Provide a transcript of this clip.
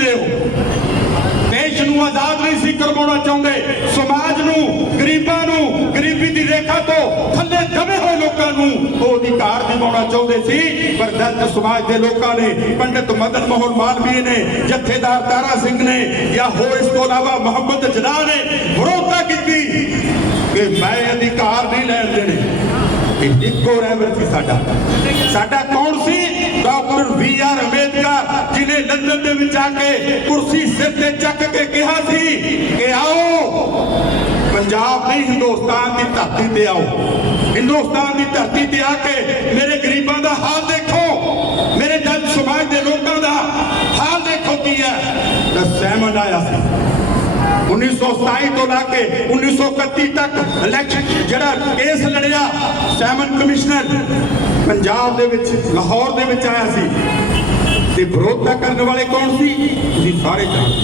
ਰਹੇ ਹੋ। देश नूं आजाद नहीं सी करवाउणा चाहुंदे, समाज नूं, गरीबां नूं, गरीबी दी रेखा तो थल्ले दबे होए लोकां नूं ਉਹ अधिकार दिवाउणा चाहुंदे सी। पर दलित समाज दे लोकां ने, पंडित मदन मोहन मालवीय ने, जथेदार तारा सिंह ने या होर इस तो इलावा मोहम्मद जिन्नाह ने विरोधता कीती कि मैं अधिकार नहीं लैण देणे। इक्को रैबर सी साडा कौन सी? डॉक्टर BR अंबेडकर, जिन्हें लंदन दे विच आके कुर्सी सिर ते चक के कहा सी कि आओ पंजाब नहीं हिंदुस्तान की धरती ते आओ, हिंदुस्तान की धरती ते आके मेरे गरीबां दा हाल देखो, मेरे दलित समाज के लोगों का हाल देखो की है। तो सैमन आया सी 1927 तो लाके 1931 तक इलैक्शन जड़ा केस लड़िया सैमन कमिश्नर पंजाब दे विच लाहौर दे विच आया सी। ते विरोधता करने वाले कौन सी? तुसीं सारे जानदे।